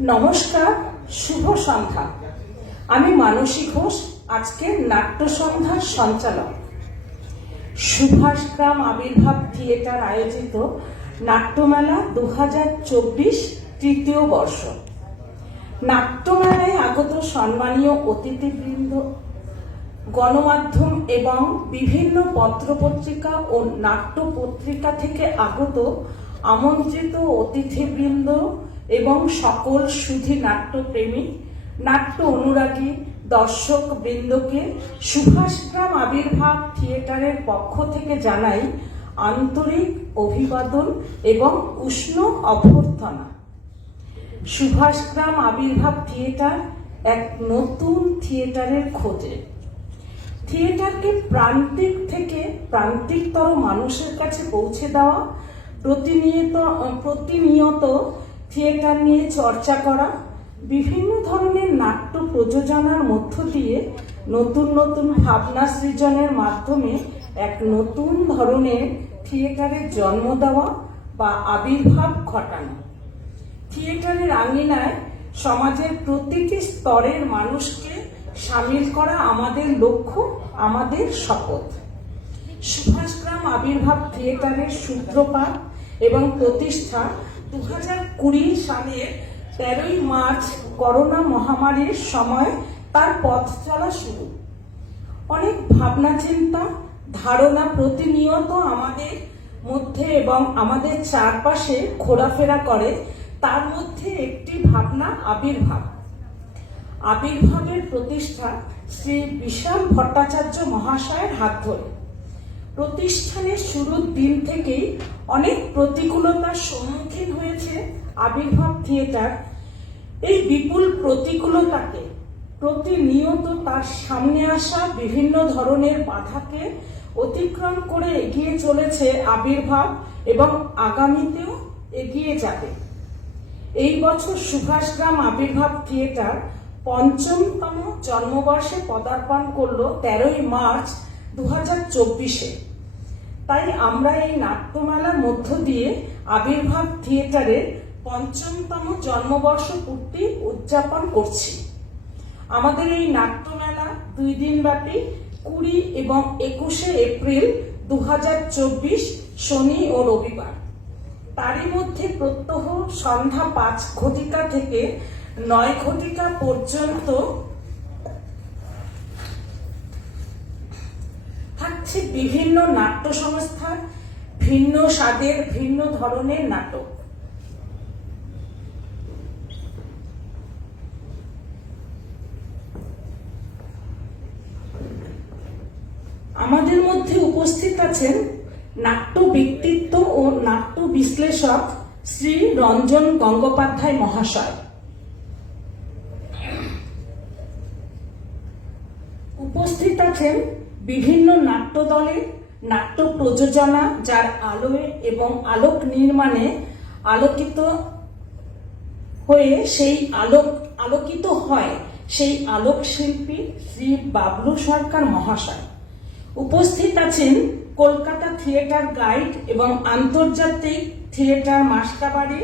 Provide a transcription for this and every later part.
নমস্কার, শুভ সন্ধ্যা। আমি মানসী ঘোষ, আজকের নাট্য সন্ধ্যার সঞ্চালক। সুভাষগ্রাম আবির্ভাব থিয়েটার আয়োজিত নাট্যমেলা দুহাজার চব্বিশ তৃতীয় বর্ষ। নাট্যমেলায় আগত সম্মানীয় অতিথিবৃন্দ, গণমাধ্যম এবং বিভিন্ন পত্রপত্রিকা ও নাট্য পত্রিকা থেকে আগত আমন্ত্রিত অতিথিবৃন্দ এবং সকল সুধী নাট্যপ্রেমী, নাট্য অনুরাগী দর্শক বৃন্দকে সুভাষগ্রাম আবির্ভাব থিয়েটারের পক্ষ থেকে জানাই আন্তরিক অভিবাদন এবং উষ্ণ অভ্যর্থনা। সুভাষগ্রাম আবির্ভাব থিয়েটার এক নতুন থিয়েটারের খোঁজে। থিয়েটারকে প্রান্তিক থেকে প্রান্তিকতর মানুষের কাছে পৌঁছে দেওয়া প্রতিনিয়ত প্রতিনিয়ত থিয়েটার নিয়ে চর্চা করা, বিভিন্ন ধরনের নাট্য প্রযোজনার মধ্য দিয়ে নতুন নতুন ভাবনা সৃজনের মাধ্যমে এক নতুন ধরনের থিয়েটারের জন্ম দেওয়া বা আবির্ভাব ঘটানো। থিয়েটারের আঙিনায় সমাজের প্রতিটি স্তরের মানুষকে সামিল করা আমাদের লক্ষ্য, আমাদের শপথ। সুভাষগ্রাম আবির্ভাব থিয়েটারের সূত্রপাত এবং প্রতিষ্ঠা দু হাজার কুড়ি সালের তেরোই মার্চ করোনা মহামারীর সময় তার পথ চলা শুরু। অনেক ভাবনা চিন্তা, ধারণা প্রতিনিয়ত আমাদের মধ্যে এবং আমাদের চারপাশে ঘোরাফেরা করে, তার মধ্যে একটি ভাবনা আবির্ভাব। আবির্ভাবের প্রতিষ্ঠা শ্রী বিশাল ভট্টাচার্য মহাশয়ের হাত ধরে। প্রতিষ্ঠানের শুরুর দিন থেকেই অনেক প্রতিকূলতার সম্মুখীন হয়েছে আবির্ভাব থিয়েটার। এই বিপুল প্রতিকূলতাকে প্রতিনিয়ত তার সামনে আসা বিভিন্ন ধরনের বাধাকে অতিক্রম করে এগিয়ে চলেছে আবির্ভাব এবং আগামীতেও এগিয়ে যাবে। এই বছর সুভাষগ্রাম আবির্ভাব থিয়েটার পঞ্চমতম জন্মবর্ষে পদার্পণ করল তেরোই মার্চ দু হাজার চব্বিশে। তাই আমরা এই নাট্যমেলার মধ্য দিয়ে আবির্ভাব থিয়েটারের পঞ্চমতম জন্মবর্ষ পূর্তি উদযাপন করছি। আমাদের এই নাট্যমেলা দুই দিন ব্যাপী কুড়ি এবং একুশে এপ্রিল দু হাজার চব্বিশ শনি ও রবিবার। তারই মধ্যে প্রত্যহ সন্ধ্যা পাঁচ ঘটিকা থেকে নয় ঘটিকা পর্যন্ত থাকছে বিভিন্ন নাট্য সংস্থার ভিন্ন স্বাদের, ভিন্ন ধরনের নাটক। আমাদের মধ্যে উপস্থিত আছেন নাট্য ব্যক্তিত্ব ও নাট্য বিশ্লেষক শ্রী রঞ্জন গঙ্গোপাধ্যায় মহাশয়। উপস্থিত আছেন বিভিন্ন নাট্য দলের নাট্য প্রযোজনা যার আলোয় এবং আলোক নির্মাণে আলোকিত হয়ে সেই আলোক, আলোকিত হয় সেই আলোক শিল্পী শ্রী বাবলু সরকার মহাশয়। উপস্থিত আছেন কলকাতা থিয়েটার গাইড এবং আন্তর্জাতিক থিয়েটার মাস্টারবাড়ি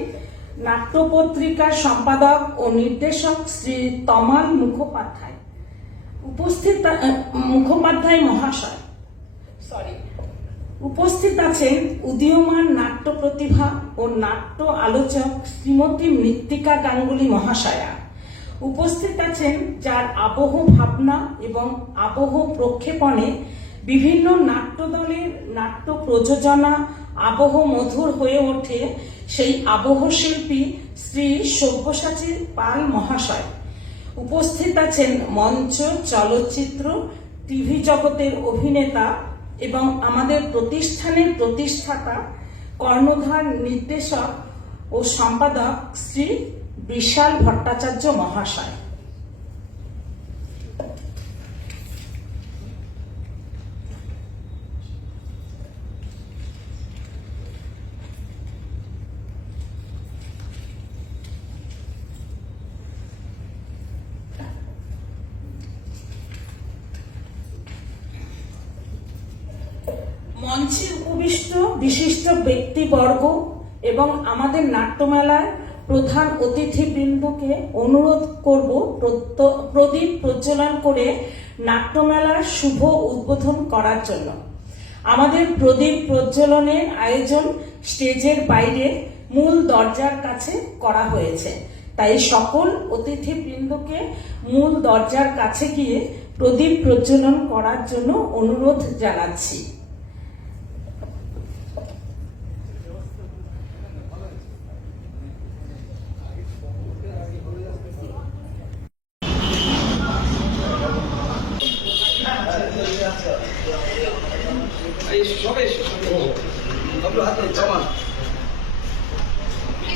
নাট্যপত্রিকার সম্পাদক ও নির্দেশক শ্রী তমাল মুখোপাধ্যায়। উপস্থিত মুখোপাধ্যায় মহাশয় সরি উপস্থিত আছেন উদীয়মান নাট্য প্রতিভা ও নাট্য আলোচক শ্রীমতী মৃত্তিকা গাঙ্গুলি মহাশয়া। উপস্থিত আছেন যার আবহ ভাবনা এবং আবহ প্রক্ষেপণে বিভিন্ন নাট্য দলের নাট্য প্রযোজনা আবহ মধুর হয়ে ওঠে সেই আবহ শিল্পী শ্রী সব্যসাচী পাল মহাশয়। উপস্থিত আছেন মঞ্চ, চলচ্চিত্র, টিভি জগতের অভিনেতা এবং আমাদের প্রতিষ্ঠানের প্রতিষ্ঠাতা, কর্ণধার নির্দেশক ও সম্পাদক শ্রী বিশাল ভট্টাচার্য মহাশয়। মঞ্চে উপবিষ্ট বিশিষ্ট ব্যক্তিবর্গ এবং আমাদের নাট্যমেলায় প্রধান অতিথিবৃন্দকে অনুরোধ করব প্রদীপ প্রজ্বলন করে নাট্যমেলার শুভ উদ্বোধন করার জন্য। আমাদের প্রদীপ প্রজ্বলনের আয়োজন স্টেজের বাইরে মূল দরজার কাছে করা হয়েছে। তাই সকল অতিথিবৃন্দকে মূল দরজার কাছে গিয়ে প্রদীপ প্রজ্বলন করার জন্য অনুরোধ জানাচ্ছি এই সবাই এসো আমরা হাতে জমা ঠিক আছে